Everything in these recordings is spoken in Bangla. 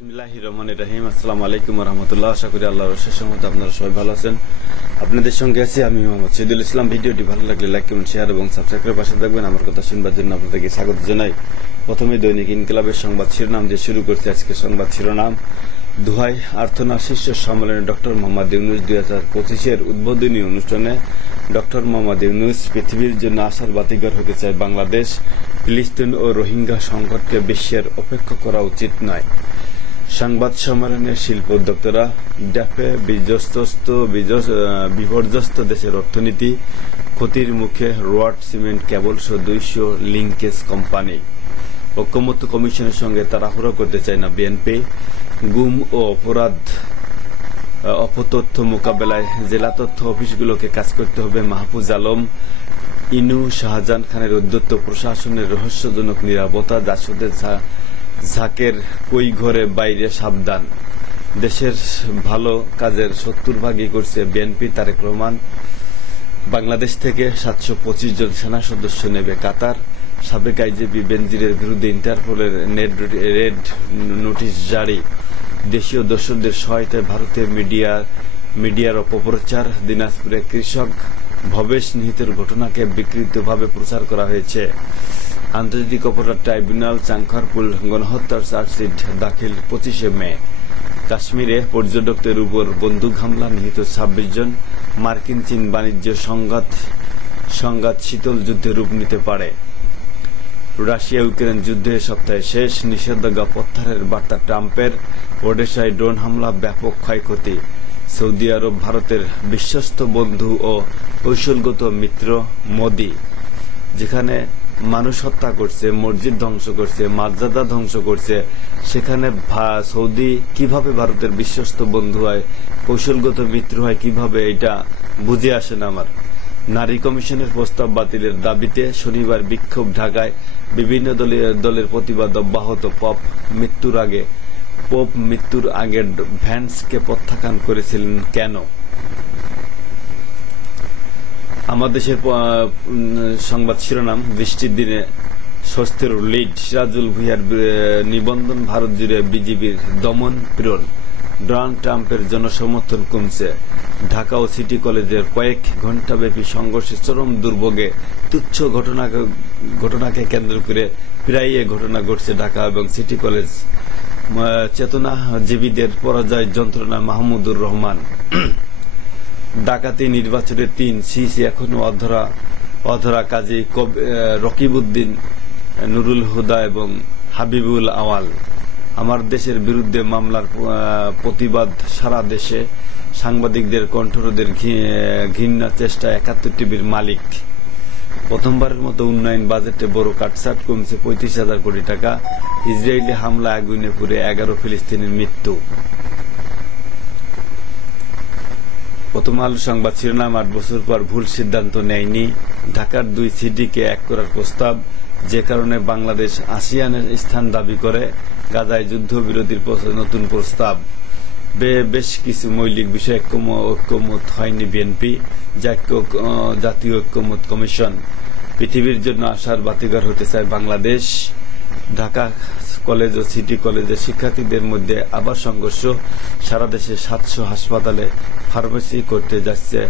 বিসমিল্লাহির রহমানির রহিম। আসসালামু আলাইকুম ওয়া রাহমাতুল্লাহ। আশা করি আল্লাহর অশেষ রহমতে আপনারা সবাই ভালো আছেন। আপনাদের সঙ্গে আছি আমি মোহাম্মদ শহীদুল ইসলাম। ভিডিওটি ভালো লাগলে লাইক কমেন্ট শেয়ার এবং সাবস্ক্রাইব করে পাশে থাকবেন। আমার কথা শুনবার জন্য আপনাদেরকে স্বাগত জানাই। প্রথমে দৈনিক ইনকিলাবের সংবাদ শিরোনাম দিয়ে শুরু করছি। আজকে সংবাদ শিরোনাম: দুহাই আর্থনা শীর্ষ সম্মেলনে ডক্টর মোহাম্মদ ইউনূস 2025-এর উদ্বোধনী অনুষ্ঠানে ডক্টর মোহাম্মদ ইউনূস পৃথিবীর জন্য আশার বাতিঘর হতে চায় বাংলাদেশ। ফিলিস্তিন ও রোহিঙ্গা সংকটকে বিশ্বের অপেক্ষা করা উচিত নয়। সংবাদ সম্মেলনে শিল্প উদ্যোক্তারা ড্যাফে বিপর্যস্ত দেশের অর্থনীতি, ক্ষতির মুখে রোয়াট, সিমেন্ট, কেবল সহ 200 লিঙ্কেজ কোম্পানি। ঐক্যমত্য কমিশনের সঙ্গে তাড়াহুড়ো করতে চায় না বিএনপি। গুম ও অপতথ্য মোকাবেলায় জেলা তথ্য অফিসগুলোকে কাজ করতে হবে। মাহফুজ আলম। ইনু শাহজাহান খানের উদ্যত্ত প্রশাসনের রহস্যজনক নিরাপত্তা, জাসদের ঝাঁকের কই ঘরে বাইরে সাবধান। দেশের ভালো কাজের 70 ভাগই করছে বিএনপি। তারেক রহমান। বাংলাদেশ থেকে 725 জন সেনা সদস্য নেবে কাতার। সাবেক আইজিপি বেনজিরের বিরুদ্ধে ইন্টারপোলের রেড নোটিশ জারি। দেশীয় দর্শকদের সহায়তায় ভারতের মিডিয়ার অপপ্রচার। দিনাজপুরে কৃষক ভবেশ নিহতের ঘটনাকে বিকৃতভাবে প্রচার করা হয়েছে। আন্তর্জাতিক অপরাধ ট্রাইব্যুনাল চাংখারপুল গণহত্যার চার্জশিট দাখিল 25শে মে। কাশ্মীরে পর্যটকদের উপর বন্দুক হামলা, নিহত 26 জন। মার্কিন চীন বাণিজ্য সংঘাত শীতল যুদ্ধে রূপ নিতে পারে। রাশিয়া ইউক্রেন যুদ্ধের সপ্তাহে শেষ। নিষেধাজ্ঞা প্রত্যাহারের বার্তা ট্রাম্পের। ওডেসায় ড্রোন হামলা, ব্যাপক ক্ষয়ক্ষতি। সৌদি আরব ভারতের বিশ্বস্ত বন্ধু ও কৌশলগত মিত্র। মোদি যেখানে মানুষ হত্যা করছে, মসজিদ ধ্বংস করছে, মর্যাদা ধ্বংস করছে, সেখানে সৌদি কিভাবে ভারতের বিশ্বস্ত বন্ধু হয়, কৌশলগত মিত্র হয়, কিভাবে এটা বুঝে আসে না আমার। নারী কমিশনের প্রস্তাব বাতিলের দাবিতে শনিবার বিক্ষোভ ঢাকায়। বিভিন্ন দলের প্রতিবাদ অব্যাহত। পোপ মৃত্যুর আগে ভ্যান্সকে প্রত্যাখ্যান করেছিলেন কেন? আমার দেশের সংবাদ শিরোনাম: বৃষ্টির দিনে স্বস্তির লিড। সিরাজুল ভুঁইয়ার নিবন্ধন। ভারত জুড়ে বিজিবির দমন পীড়ন। ডোনাল্ড ট্রাম্পের জনসমর্থন কমছে। ঢাকা ও সিটি কলেজের কয়েক ঘণ্টাব্যাপী সংঘর্ষে চরম দুর্ভোগে। তুচ্ছ ঘটনাকে কেন্দ্র করে প্রায় এ ঘটনা ঘটছে ঢাকা এবং সিটি কলেজ। চেতনাজীবীদের পরাজয় যন্ত্রণা। মাহমুদুর রহমান। ডাকাতি নির্বাচনের 3 সিসি এখনো অধরা কাজী রকিবউদ্দিন, নুরুল হুদা এবং হাবিবুল আওয়াল। আমার দেশের বিরুদ্ধে মামলার প্রতিবাদ সারা দেশে। সাংবাদিকদের কণ্ঠরোধের ঘৃণা চেষ্টা 71 টিভির মালিক। প্রথমবারের মতো উন্নয়ন বাজেটে বড় কাটছাট, কমছে 35,000 কোটি টাকা। ইসরায়েলি হামলা, আগুনে পুড়ে 11 ফিলিস্তিনির মৃত্যু। প্রথম আলো সংবাদ শিরোনাম: 8 বছর পর ভুল সিদ্ধান্ত নেয়নি। ঢাকার 2 সিটিকে এক করার প্রস্তাব, যে কারণে বাংলাদেশ আসিয়ানের স্থান দাবি করে। গাজায় যুদ্ধবিরতির নতুন প্রস্তাব। বেশ কিছু মৌলিক বিষয়ে ঐক্যমত হয়নি বিএনপি। জাতীয় ঐক্যমত কমিশন। পৃথিবীর জন্য আশার বাতিঘর হতে চায় বাংলাদেশ। ঢাকা কলেজ ও সিটি কলেজের শিক্ষার্থীদের মধ্যে আবার সংঘর্ষ। সারা দেশে 700 হাসপাতালে ফার্মেসি করতে যাচ্ছে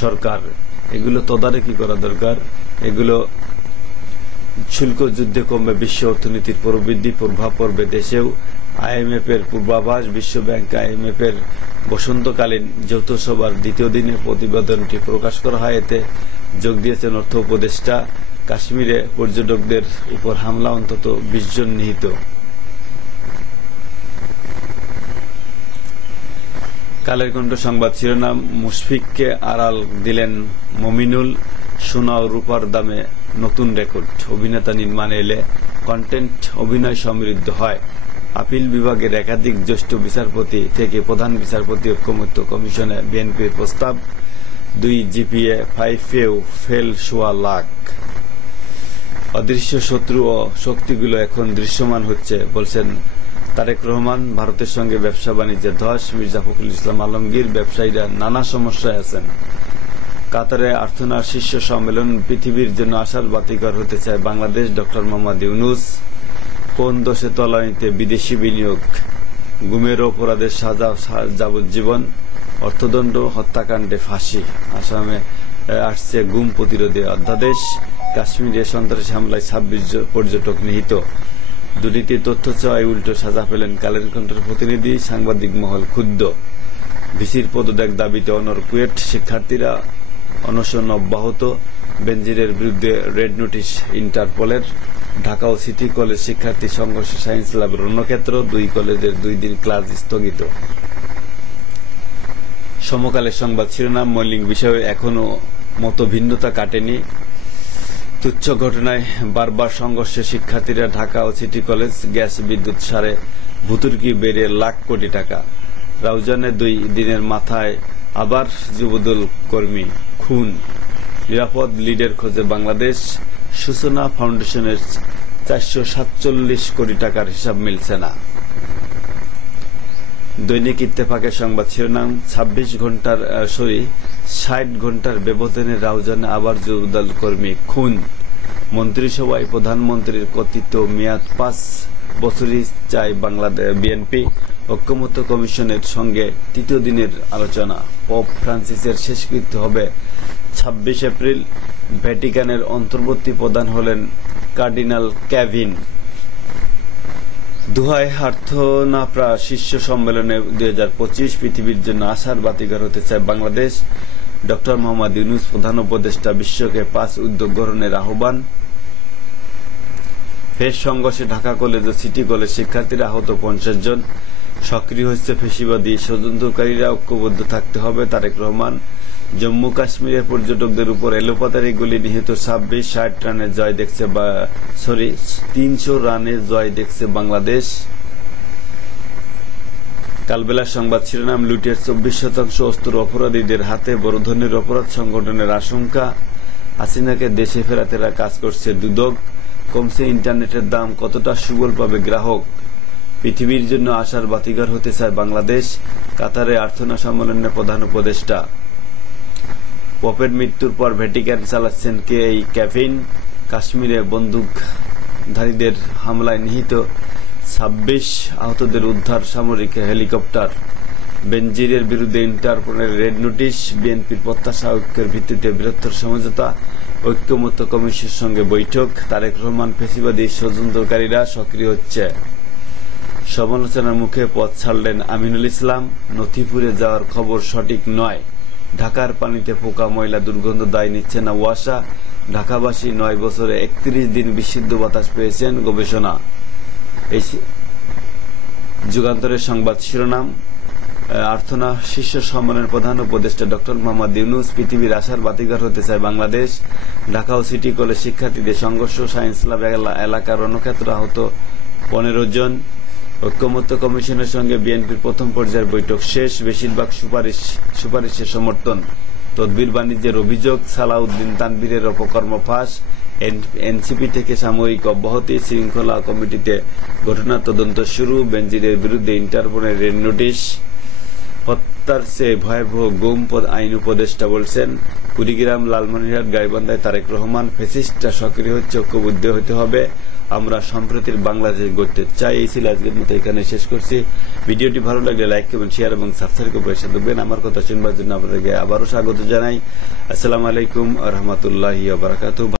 সরকার। এগুলো তদারকি করা দরকার। এগুলো শুল্ক যুদ্ধে কমবে বিশ্ব অর্থনীতির প্রবৃদ্ধি, প্রভাব পড়বে দেশেও। আইএমএফ এর পূর্বাভাস। বিশ্বব্যাংক আইএমএফ এর বসন্তকালীন যৌথ সভার দ্বিতীয় দিনে প্রতিবেদনটি প্রকাশ করা হয়। এতে যোগ দিয়েছেন অর্থ উপদেষ্টা। কাশ্মীরে পর্যটকদের উপর হামলা, অন্তত 20 জন নিহত। কালের কণ্ঠ সংবাদ শিরোনাম: মুশফিককে আড়াল দিলেন মমিনুল। সোনা ও রূপার দামে নতুন রেকর্ড। অভিনেতা নির্মাণে এলে কন্টেন্ট অভিনয় সমৃদ্ধ হয়। আপিল বিভাগের একাধিক জ্যেষ্ঠ বিচারপতি থেকে প্রধান বিচারপতি ঐক্যমত্য কমিশনে বিএনপির প্রস্তাব। 2 জিপিএ 5-এও ফেল 1.25 লাখ। অদৃশ্য শত্রু ও শক্তিগুলো এখন দৃশ্যমান হচ্ছে বলছেন তারেক রহমান। ভারতের সঙ্গে ব্যবসা বাণিজ্যে ধস। মির্জা ফখরুল ইসলাম আলমগীর। ব্যবসায়ীরা নানা সমস্যায় আছেন। কাতারে আর্থনার শীর্ষ সম্মেলন। পৃথিবীর জন্য আশার বাতিঘর হতে চায় বাংলাদেশ। ডক্টর মোহাম্মদ ইউনূস। কোন দোষে তলানিতে বিদেশি বিনিয়োগ। গুমের অপরাধে সাজা যাবজ্জীবন, অর্থদণ্ড, হত্যাকাণ্ডে ফাঁসি। আসামে আসছে গুম প্রতিরোধে অধ্যাদেশ। কাশ্মীরে সন্ত্রাসী হামলায় 26 পর্যটক নিহত। দুর্নীতি তথ্য চাওয়ায় উল্টো সাজা পেলেন কালের কণ্ঠের প্রতিনিধি। সাংবাদিক মহল ক্ষুব্ধ। ভিসির পদত্যাগ দাবিতে অনড় কুয়েট শিক্ষার্থীরা, অনশন অব্যাহত। বেনজিরের বিরুদ্ধে রেড নোটিশ ইন্টারপোলের। ঢাকা ও সিটি কলেজ শিক্ষার্থী সংঘর্ষে সায়েন্স ল্যাবের রণক্ষেত্র। 2 কলেজের 2 দিন ক্লাস স্থগিত। সমকালের সংবাদ শিরোনাম। মৌলিক বিষয়ে এখনো মত ভিন্নতা কাটেনি। তুচ্ছ ঘটনায় বারবার সংঘর্ষে শিক্ষার্থীরা। ঢাকা ও সিটি কলেজ। গ্যাস বিদ্যুৎ সারে ভুতুড়কি বেড়ে লাখ কোটি টাকা। রাউজানে 2 দিনের মাথায় আবার যুবদল কর্মী খুন। নিরাপদ লিডের খোঁজে বাংলাদেশ। সূচনা ফাউন্ডেশনের 447 কোটি টাকার হিসাব মিলছে না। দৈনিক ইত্তেফাকের সংবাদ শিরোনাম। 60 ঘন্টার ব্যবধানে রাউজানে আবার যুবদল কর্মী খুন। মন্ত্রিসভায় প্রধানমন্ত্রীর কথিত মেয়াদ 5 বছরই চায় বাংলাদেশ বিএনপি। ঐক্যমত্য কমিশনের সঙ্গে 3য় দিনের আলোচনা। পোপ ফ্রান্সিসের শেষকৃত্য হবে 26 এপ্রিল। ভ্যাটিকানের অন্তর্বর্তী প্রধান হলেন কার্ডিনাল কেভিন। দোহায় আর্থনাপ্রা শীর্ষ সম্মেলনে 2025 পৃথিবীর জন্য আশার বাতিঘর হতে চায় বাংলাদেশ। ড. মোহাম্মদ ইউনূস প্রধান উপদেষ্টা। বিশ্বকে 5 উদ্যোগ গ্রহণের আহ্বান। ফের সংঘর্ষে ঢাকা কলেজ ও সিটি কলেজ শিক্ষার্থীরা আহত 50 জন। সক্রিয় হচ্ছে ফেসিবাদী ষড়যন্ত্রকারীরা, ঐক্যবদ্ধ থাকতে হবে। তারেক রহমান। জম্মু কাশ্মীরের পর্যটকদের উপর এলোপাতাড়ি গুলি নিহত 26। 300 রানে জয় দেখছে বাংলাদেশ। কালবেলার সংবাদ শিরোনাম। লুটের 24% অস্ত্র অপরাধীদের হাতে। বড় ধরনের অপরাধ সংগঠনের আশঙ্কা। হাসিনাকে দেশে ফেরাতে কাজ করছে দুদক। কমছে ইন্টারনেটের দাম, কতটা সুফল পাবে গ্রাহক। পৃথিবীর জন্য আশার বাতিঘর হতে চায় বাংলাদেশ। কাতারে আর্থনা সম্মেলনে প্রধান উপদেষ্টা। পপের মৃত্যুর পর ভ্যাটিকান চালাচ্ছেন কে এই ক্যাফিন। কাশ্মীরে বন্দুকধারীদের হামলায় নিহত 26, আহতদের উদ্ধার সামরিক হেলিকপ্টার। বেনজিরের বিরুদ্ধে ইন্টারপোলের রেড নোটিশ। বিএনপির প্রত্যাশা, ঐক্যের ভিত্তিতে বৃহত্তর সমঝোতা। ঐক্যমত্য কমিশনের সঙ্গে বৈঠক। তারেক রহমান। ফেসিবাদী ষড়যন্ত্রকারীরা সক্রিয় হচ্ছে। সমালোচনার মুখে পথ ছাড়লেন আমিনুল ইসলাম। নথিপুরে যাওয়ার খবর সঠিক নয়। ঢাকার পানিতে পোকা, ময়লা, দুর্গন্ধ দায় নিচ্ছে না ওয়াসা। ঢাকাবাসী 9 বছরে 31 দিন বিশুদ্ধ বাতাস পেয়েছেন। গবেষণা। এই যুগান্তরের সংবাদ শিরোনাম। আর্থনা শীর্ষ সম্মেলনের প্রধান উপদেষ্টা ড. মোহাম্মদ ইউনূস। পৃথিবীর আশার বাতিঘর হতে চায় বাংলাদেশ। ঢাকা ও সিটি কলেজ শিক্ষার্থীদের সংঘর্ষ। সায়েন্স ল্যাব এলাকার রণক্ষেত্র, আহত 15 জন। ঐক্যমত্য কমিশনের সঙ্গে বিএনপির প্রথম পর্যায়ের বৈঠক শেষ। বেশিরভাগ সুপারিশের সমর্থন। তদবির বাণিজ্যের অভিযোগ। সালাউদ্দিন তানভীরের অপকর্ম ফাঁস। এনসিপি থেকে সাময়িক অব্যাহতি। শৃঙ্খলা কমিটিতে ঘটনার তদন্ত শুরু। বেনজিরের বিরুদ্ধে ইন্টারপোলের রেড নোটিশ। হত্যার চেয়ে ভয়াবহ গুম, আইন উপদেষ্টা বলছেন। কুড়িগ্রাম, লালমনিরহাট, গাইবান্ধায় তারেক রহমান। ফ্যাসিস্টরা সক্রিয় হচ্ছে, ঐক্যবদ্ধ হতে হবে। আমরা সম্প্রতির বাংলাদেশ গড়তে চাই। এই ছিল আজকের মতো, এখানে শেষ করছি। ভিডিওটি ভালো লাগলে লাইক করবেন, শেয়ার এবং সাবস্ক্রাইব করে পাশে থাকবেন। আমার কথা শুনবার জন্য আপনাদেরকে আবারও স্বাগত জানাই। আসসালামু আলাইকুম ওয়া রাহমাতুল্লাহি ওয়া বারাকাতুহু।